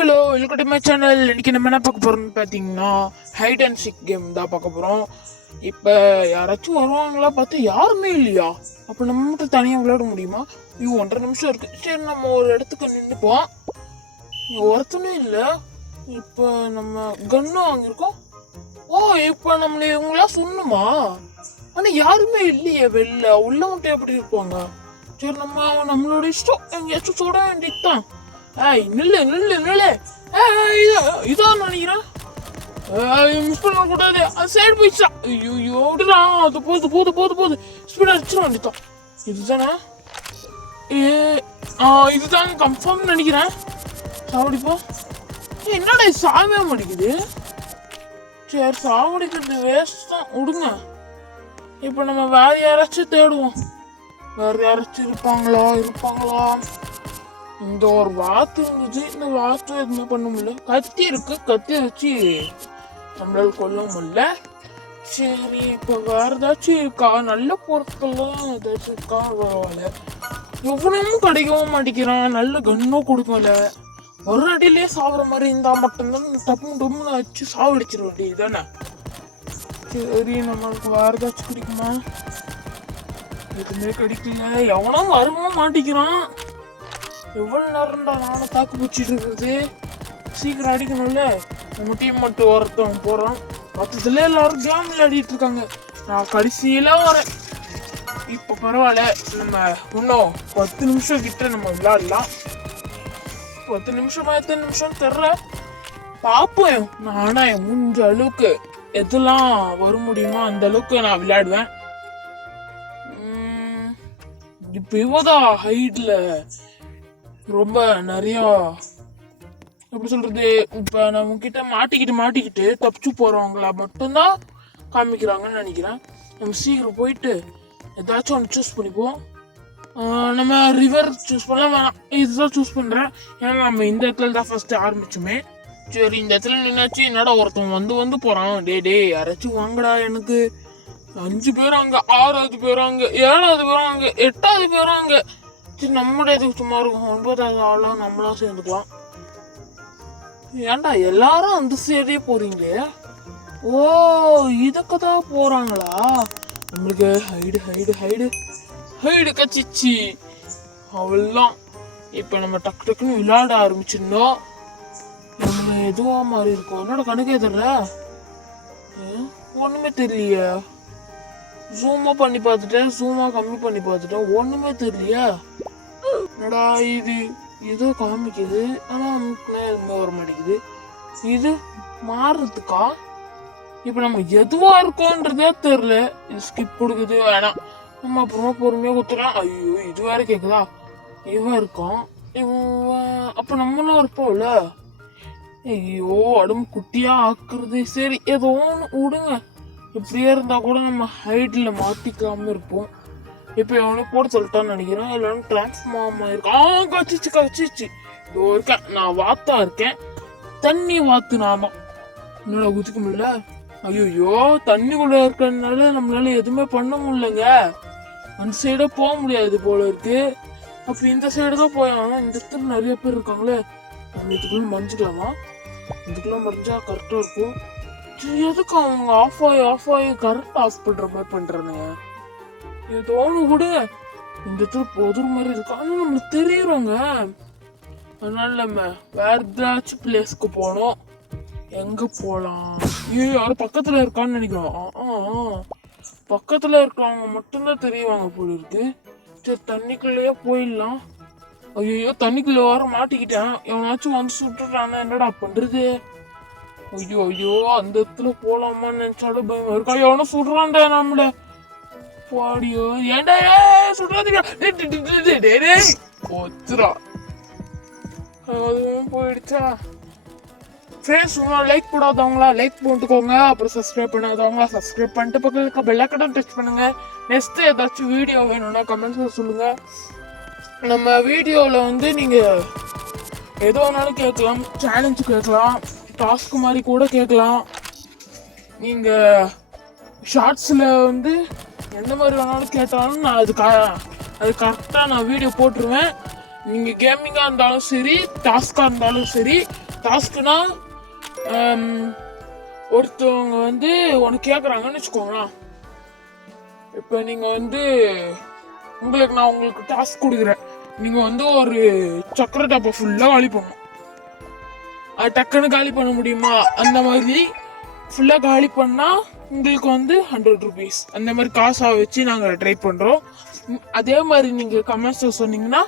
Hello welcome to my channel. இன்னைக்கு நம்ம என்ன பார்க்க போறோம்னு பார்த்தீங்கன்னா ஹைட் அண்ட் சிக் கேம் தான் பார்க்க போகிறோம். இப்போ யாராச்சும் வருவாங்களா பார்த்து யாருமே இல்லையா, அப்போ நம்ம மட்டும் தனியாக விளையாட முடியுமா? 1.5 நிமிஷம் இருக்குது. சரி, நம்ம ஒரு இடத்துக்கு நின்றுப்போம். ஒருத்தனும் இல்லை. இப்போ நம்ம கன்னும் வாங்கியிருக்கோம். ஓ, இப்போ நம்மள இவங்களாம் சொன்னுமா? ஆனால் யாருமே இல்லையே வெளில. உள்ள மட்டும் எப்படி இருப்பாங்க? சரி, நம்மளோட இஷ்டம் எங்கேயாச்சும் சொல்ல வேண்டியது தான். ஏய் நில்லு நில்லு நில்லு. இதான் நினைக்கிறேன். மிஸ் பண்ண கூடாது. அது சைடு போயிடுச்சா? ஐயோ விடுறா. அது போகுது போகுது போகுது போகுது. ஸ்பீடாக அடிச்சிட வேண்டியதான். இதுதானே? இதுதான் கன்ஃபார்ம் நினைக்கிறேன். சாவடிப்பா. என்னடா சாவே மாட்டேங்குது. சரி, சாவடிக்கிறது வேஸ்ட் தான், விடுங்க. இப்போ நம்ம வேற யாராச்சும் தேடுவோம். வேற யாராச்சும் இருப்பாங்களா? இந்த ஒரு வாத்து இருந்துச்சு. இந்த வாத்து எதுவுமே பண்ண முடியல. கத்தி இருக்கு, கத்தி வச்சு நம்மளால கொல்ல முடியல. சரி, இப்போ வேற ஏதாச்சும் இருக்கா? நல்ல பொருட்கள்லாம் ஏதாச்சும் இருக்கா? பரவாயில்ல. எவ்வளவும் கிடைக்கவும் மாட்டேங்கிறான். நல்ல கன்னும் கொடுக்கல. ஒரு அடியிலே சாப்பிட்ற மாதிரி இருந்தா மட்டும்தான் டப்பு டப்புன்னு வச்சு சாவடிச்சிட வேண்டியது தானே. சரி, நம்மளுக்கு வேற ஏதாச்சும் கிடைக்குமா? எதுவுமே கிடைக்கல. எவனும் வரவும் மாட்டேங்கிறான். எவ்வளோ நேரம்டா நானும் தாக்கு பிடிச்சிட்டு இருக்குது. சீக்கிரம் அடிக்கணும்ல. நம்ம டீம் மட்டும் ஒருத்தவங்க போகிறோம். மொத்தத்தில் எல்லாரும் கேம் விளையாடிட்டு இருக்காங்க. நான் கடைசியில் வரேன். இப்போ பரவாயில்ல, நம்ம இன்னும் 10 நிமிஷம் கிட்ட நம்ம விளையாடலாம். 10 நிமிஷமா எத்தனை நிமிஷம் தெரியல, பார்ப்போம். நானா முடிஞ்ச அளவுக்கு எதெல்லாம் வர முடியுமோ அந்த அளவுக்கு நான் விளையாடுவேன். இப்போ இவதான் ஹைட்ல ரொம்ப நிறைய எப்படி சொல்றது, இப்போ நம்ம கிட்ட மாட்டிக்கிட்டு தப்பிச்சு போறவங்கள மட்டும்தான் காமிக்கிறாங்கன்னு நினைக்கிறேன். நம்ம சீக்கிரம் போயிட்டு ஏதாச்சும் ஒன்று சூஸ் பண்ணிப்போம். நம்ம ரிவர் சூஸ் பண்ணலாம் வேணாம், இதுதான் சூஸ் பண்றேன். ஏன்னா நம்ம இந்த இடத்துல தான் ஃபர்ஸ்ட் ஆரம்பிச்சுமே. சரி, இந்த இடத்துல நின்னாச்சு. என்னடா ஒருத்தன் வந்து போறான். டே யாராச்சும் வாங்கடா. எனக்கு 5 பேரும் அங்க, 6வது பேரும் அங்க, 7வது பேரும் அங்க, 8வது பேரும் அங்க. சரி, நம்மளோட இதுக்கு சும்மா இருக்கும். 9வது ஆளாக நம்மளா சேர்ந்துக்கலாம். ஏன்டா எல்லாரும் அந்த சைடே போறீங்களே? ஓ, இதுக்கு தான் போறாங்களா? நம்மளுக்கு ஹைடு கச்சிச்சு. அவ்வளோதான். இப்போ நம்ம டக்குன்னு விளையாட ஆரம்பிச்சிருந்தோம். நம்ம எதுவா மாதிரி இருக்கும். என்னோட கணக்கே தெரியல. ஒண்ணுமே தெரியலையே. ஜூமா பண்ணி பார்த்துட்டேன், ஜூமா கம்மி பண்ணி பார்த்துட்டேன், ஒண்ணுமே தெரியலையா. என்னடா இது ஏதோ காமிக்குது, ஆனா எதுவுமே வர மாட்டேங்குது. இது மாறுறதுக்கா? இப்ப நம்ம எதுவா இருக்கோன்றதே தெரியல. இது ஸ்கிப் கொடுக்குது, வேணாம். நம்ம அப்புறமா பொறுமையா கொடுத்துடலாம். ஐயோ, இது வேற கேக்குதா? இவன் இருக்கான். அப்ப நம்மளும் இருப்போம்ல. ஐயோ, உடம்பு குட்டியா ஆக்குறது. சரி, ஏதோ ஒன்று விடுங்க. இப்படியே இருந்தா கூட நம்ம ஹைட்ல மாட்டிக்காம இருப்போம். இப்போ எவனே போட சொல்லிட்டான்னு நினைக்கிறேன். எல்லாரும் டிரான்ஸ்ஃபார்ம் ஆயிருக்கான். கச்சிச்சு இதோ இருக்கேன். நான் வாத்தா இருக்கேன். தண்ணி வாத்து நாம என்னால குதிக்க முடியல. ஐயோ, தண்ணிக்குள்ள இருக்கிறதுனால நம்மளால எதுவுமே பண்ண முடியலங்க. அந்த சைடா போக முடியாது போல இருக்கு. அப்ப இந்த சைடு தான் போயாங்க. இந்த இடத்துல நிறைய பேர் இருக்காங்களே. நம்ம இதுக்குள்ள மறைஞ்சிக்கலாமா? இதுக்குள்ள மறைஞ்சா கரெக்டா இருக்கும். எதுக்கு அவங்க ஆஃப் ஆகி கரெக்ட் ஆஃப் பண்ற மாதிரி பண்றானுங்க? ஏதோ ஒன்று கூட இந்த இடத்துல பொது மாதிரி இருக்கு. ஆனா நம்மளுக்கு தெரியுறோங்க. அதனால நம்ம வேற ஏதாச்சும் பிளேஸ்க்கு போனோம். எங்க போலாம்? யாரும் பக்கத்துல இருக்கான்னு நினைக்கிறோம். பக்கத்துல இருக்கவங்க மட்டும்தான் தெரியவாங்க போல இருக்கு. சரி, தண்ணிக்குள்ளேயே போயிடலாம். ஐயோ, தண்ணிக்குள்ள வர மாட்டிக்கிட்டேன். எவனாச்சும் வந்து சுட்டுறானா? என்னடா பண்றது? ஐயோ, அந்த இடத்துல போலாமான்னு நினைச்சாலும் பயமா இருக்கா. எவனா சுடுறான்டா நம்மள. பாடியோ, ஏன்டா சுடுறாதீங்க. ஒத்துரா, அதுவும் போயிடுச்சா? ஃப்ரெண்ட்ஸ், இன்னும் லைக் போடாதவங்களா லைக் போட்டுக்கோங்க. அப்புறம் சப்ஸ்கிரைப் பண்ணாதவங்களா சப்ஸ்கிரைப் பண்ணிட்டு பக்கத்துல இருக்க பெல் ஐக்கனை டச் பண்ணுங்க. நெக்ஸ்ட் ஏதாச்சும் வீடியோ வேணும்னா கமெண்ட்ஸ்ல சொல்லுங்க. நம்ம வீடியோவில் வந்து நீங்கள் எது வேணாலும் கேட்கலாம். சேலஞ்சு கேட்கலாம், டாஸ்க் மாதிரி கூட கேட்கலாம். நீங்கள் ஷார்ட்ஸில் வந்து எந்த மாதிரி வேணாலும் கேட்டாலும் நான் அது கரெக்டாக நான் வீடியோ போட்டுருவேன். நீங்கள் கேமிங்காக இருந்தாலும் சரி, டாஸ்காக இருந்தாலும் சரி, டாஸ்க்னா ஒருத்தவங்க வந்து உனக்கு கேட்குறாங்கன்னு வச்சுக்கோங்களேன். இப்போ நீங்கள் வந்து நான் உங்களுக்கு டாஸ்க் கொடுக்குறேன். நீங்கள் வந்து ஒரு சக்கரை டப்பா ஃபுல்லாக காலி பண்ணணும். அது டக்குன்னு காலி பண்ண முடியுமா? அந்த மாதிரி ஃபுல்லாக காலி பண்ணால் உங்களுக்கு வந்து 100 rupees அந்த மாதிரி காசாக வச்சு நாங்கள் ட்ரை பண்ணுறோம். அதே மாதிரி நீங்கள் கமெண்ட்ஸில் சொன்னீங்கன்னா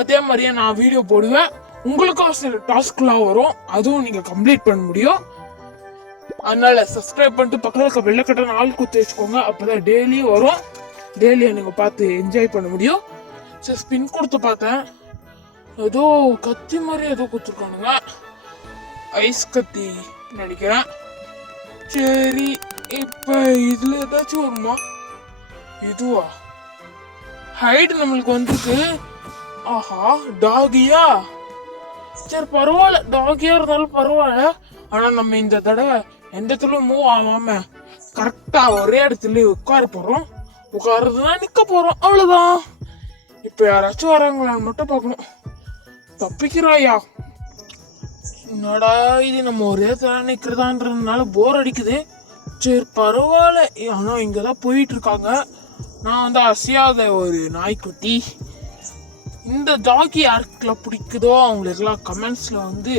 அதே மாதிரியே நான் வீடியோ போடுவேன். உங்களுக்கும் சில டாஸ்க்லாம் வரும், அதுவும் நீங்கள் கம்ப்ளீட் பண்ண முடியும். அதனால சப்ஸ்கிரைப் பண்ணிட்டு பக்கத்தில் இருக்க வெள்ளைக்கட்டை ஆள் குத்தி வச்சுக்கோங்க. அப்போதான் டெய்லியும் வரும். டெய்லியை நீங்கள் பார்த்து என்ஜாய் பண்ண முடியும். சரி, ஸ்பின் கொடுத்து பார்த்தேன். ஏதோ கத்தி மாதிரி ஏதோ கொடுத்துருக்கானுங்க. ஐஸ் கத்தி நினைக்கிறேன். சரி, இப்போ இதில் ஏதாச்சும் வருமா? இதுவா? ஹைட் நம்மளுக்கு வந்துருக்கு. ஆஹா, டாகியா? சரி பரவாயில்ல, டாகியா இருந்தாலும் பரவாயில்ல. ஆனால் நம்ம இந்த தடவை எந்த இடத்துல மூவ் ஆகாம கரெக்டாக ஒரே இடத்துல உட்கார போகிறோம். உட்காருறதுனா நிற்க போகிறோம், அவ்வளோதான். இப்போ யாராச்சும் வராங்களான்னு மட்டும் பார்க்கணும். தப்பிக்கிறாயா? என்னடா இது, நம்ம ஒரே தடவை நிற்கிறதான்றதுனால போர் அடிக்குது. சரி பரவாயில்ல. ஆனால் இங்கே தான் போயிட்டு இருக்காங்க. நான் வந்து அசையாத ஒரு நாய்க்குட்டி. இந்த டாகி யாருக்கெல்லாம் பிடிக்குதோ அவங்களுக்கெல்லாம் கமெண்ட்ஸில் வந்து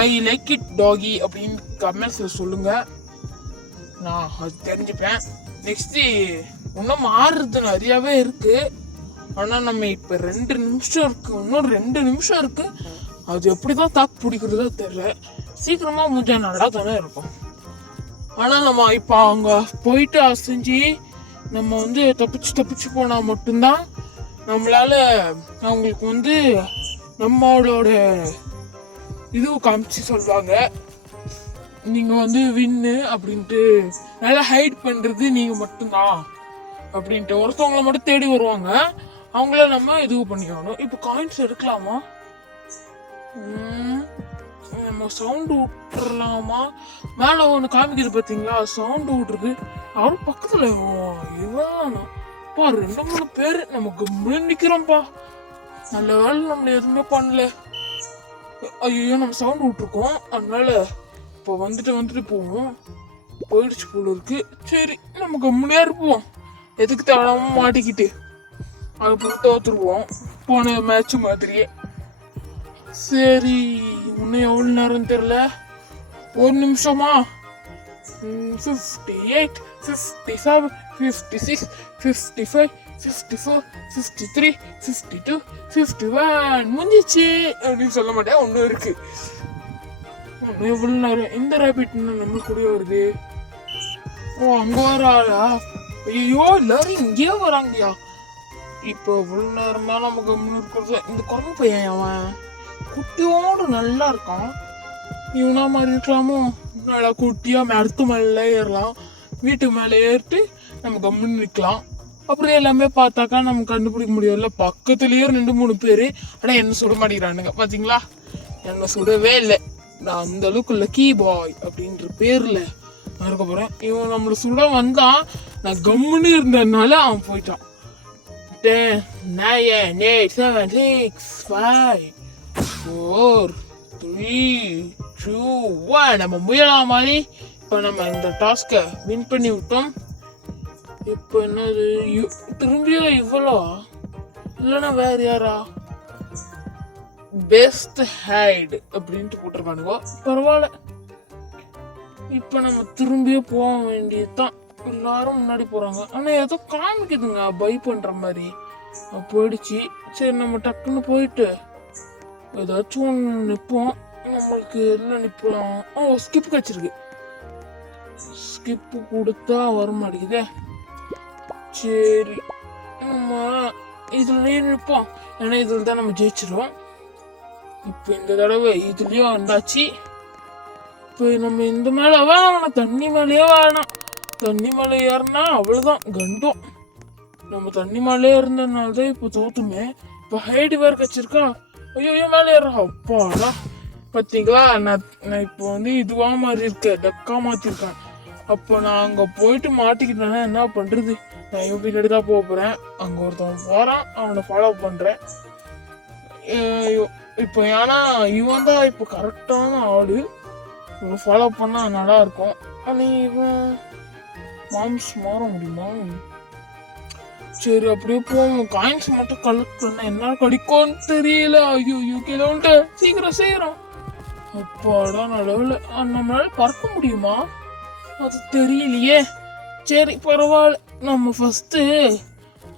ஐ லைக் இட் டாகி அப்படின்னு கமெண்ட்ஸில் சொல்லுங்கள். நான் அது தெரிஞ்சுப்பேன். நெக்ஸ்ட்டு இன்னும் மாறுறது நிறையாவே இருக்குது. ஆனால் நம்ம இப்போ 2 நிமிஷம் இருக்குது, இன்னும் 2 நிமிஷம் இருக்குது. அது எப்படி தான் தாக்கு பிடிக்கிறதோ தெரியல. சீக்கிரமாக முடிஞ்சா நல்லா தானே இருக்கும். ஆனால் நம்ம இப்போ அவங்க போயிட்டு அசைஞ்சு நம்ம வந்து தப்பிச்சு போனால் மட்டும்தான் நம்மளால அவங்களுக்கு வந்து நம்மளோட இது காமிச்சு சொல்லுவாங்க. நீங்கள் வந்து வின்னு அப்படின்ட்டு நல்லா ஹைட் பண்ணுறது நீங்கள் மட்டும்தான் அப்படின்ட்டு ஒருத்தவங்களை மட்டும் தேடி வருவாங்க. அவங்கள நம்ம இது பண்ணிக்கணும். இப்போ காயின்ஸ் எடுக்கலாமா? நம்ம சவுண்டு விட்டுறலாமா? மேலே ஒன்று காமிக்குது பார்த்தீங்களா, சவுண்டு விட்டுருக்கு. அவரும் பக்கத்தில் இவன் 2-3 பேர் நமக்கு நிற்கிறோம்ப்பா. நல்ல வேலை நம்மள எதுவுமே பண்ணல. ஐயோ, நம்ம சவுண்டு விட்டுருக்கோம். அதனால இப்போ வந்துட்டு போவோம். போயிடுச்சு போல இருக்கு. சரி, நம்ம கம்முனே இருப்போம். எதுக்கு தேடாம மாட்டிக்கிட்டு அதுக்கப்புறம் தோத்துருவோம் போன மேட்ச் மாதிரியே. சரி, இன்னும் எவ்வளோ நேரம் தெரியல. 1 நிமிஷமா? 58, 57, 56, 55, 54, 53, 52, 51 முடிஞ்சிச்சு அப்படின்னு சொல்ல மாட்டேன். ஒன்றும் இருக்கு. இன்னும் எவ்வளோ நேரம்? இந்த ரேபிட் நம்ம கூட வருது. ஓ, அங்கே வராளா? ஐயோ, எல்லாரும் இங்கேயே வராங்கயா. இப்போ இவ்வளோ நேரமா நமக்கு இருக்கிறது. இந்த குரங்கு பையன் அவன் குட்டியோடு நல்லா இருக்கான். இவனா மாதிரி இருக்கலாமோ? நல்லா குட்டியாக மரத்து மேலே ஏறலாம், வீட்டு மேலே ஏறிட்டு நம்ம கம்முன்னு நிற்கலாம். அப்புறம் எல்லாமே பார்த்தாக்கா நம்ம கண்டுபிடிக்க முடியல. பக்கத்துலேயே 2-3 பேர். ஆனால் என்ன சுட மாட்டேங்கிறானுங்க பார்த்தீங்களா? என்ன சுடவே இல்லை. நான் அந்த அளவுக்கு லக்கி பாய் அப்படின்ற பேரில் நான் இருக்க போகிறேன். இவன் நம்மளை சுட வந்தான். நான் கம்முன்னு இருந்ததுனால அவன் போயிட்டான். 10, 9, 8, 7, 6, 5, 4, 3, 2, 1 நம்ம முயலாம் மாதிரி. இப்போ நம்ம இந்த டாஸ்கை வின் பண்ணி விட்டோம். இப்போ என்னது, திரும்பியும் இவ்வளோ இல்லைன்னா வேற யாரா? பெஸ்ட் ஹைடு அப்படின்ட்டு போட்டிருக்கானுங்க. பரவாயில்ல. இப்போ நம்ம திரும்பியும் போக வேண்டியதுதான். எல்லாரும் முன்னாடி போறாங்க. ஆனால் ஏதோ காமிக்குதுங்க பை பண்ற மாதிரி. போயிடுச்சு. சரி, நம்ம டக்குன்னு போயிட்டு ஏதாச்சும் ஒன்று நிற்போம். நம்மளுக்கு எல்லாம் நிற்பலாம். ஸ்கிப் கிடச்சிருக்கு. ஸ்கிப்பு கொடுத்தா வர மாட்டேங்குதே. சரி, நம்ம இதுலயே நிற்போம். ஏன்னா இதில் தான் நம்ம ஜெயிச்சிருவோம். இப்போ இந்த தடவை இதுலயும் வந்தாச்சு. இப்போ நம்ம இந்த மேலே வேணாம், தண்ணி மேலேயே வேணாம். தண்ணி மேலே ஏறினா அவ்வளோதான் கண்டம். நம்ம தண்ணி மேலே இருந்ததுனால தான் இப்போ தோத்துமே. இப்போ ஹைடு வேறு கச்சிருக்கா. ஐயோ, மேலே ஏறா. அப்பாடா, பார்த்தீங்களா? நான் இப்போ வந்து இதுவாக மாதிரி இருக்கேன், டக்கா மாற்றிருக்கேன். அப்போ நான் அங்கே போயிட்டு மாட்டிக்கிட்டேன்னா என்ன பண்ணுறது? நான் இவன் பின்னாடி தான் போக போகிறேன். அங்கே ஒருத்தவன் போகிறான், அவனை ஃபாலோ பண்ணுறேன். இப்போ ஏன்னா இவன் தான் இப்போ கரெக்டான ஆளு, இவன் ஃபாலோ பண்ணா நல்லா இருக்கும். ஆனால் இவன் மாம்ஸ் மாற முடியுமா? சரி அப்படியே போவோம். காயின்ஸ் மட்டும் கலெக்ட் பண்ண என்ன கிடைக்கும்னு தெரியல. ஐயோ கீழே வந்துட்டு சீக்கிரம் சீக்கிரம். அப்பாடா நல்ல நம்மளால பறக்க முடியுமா? அது தெரியலையே. சரி பரவாயில்ல, நம்ம ஃபர்ஸ்ட்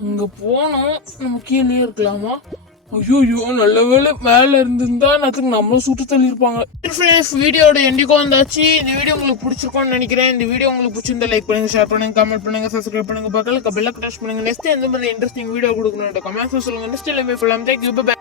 அங்க போனோம். நம்ம கீழே இருக்கலாமா? ஐயோ நல்ல வேலை மேல இருந்திருந்தா நேரத்துக்கு நம்மளும் சுட்டு தள்ளியிருப்பாங்க. வீடியோட எண்டிக்கும் வந்தாச்சு. இந்த வீடியோ உங்களுக்கு பிடிச்சிருக்கோன்னு நினைக்கிறேன். இந்த வீடியோ உங்களுக்கு பிடிச்சிருந்தா லைக் பண்ணுங்க, ஷேர் பண்ணுங்க, கமெண்ட் பண்ணுங்க, சப்ஸ்கிரைப் பண்ணுங்க, பக்கத்துல பெல் ஐகான் பிரஸ் பண்ணுங்க. நெக்ஸ்ட் எந்த மாதிரி இன்ட்ரெஸ்டிங் வீடியோ கொடுக்கணும் கமெண்ட்ஸ் சொல்லுங்க. நெக்ஸ்ட் எல்லாமே ஃபுல்லாக தேங்க்யூ பை.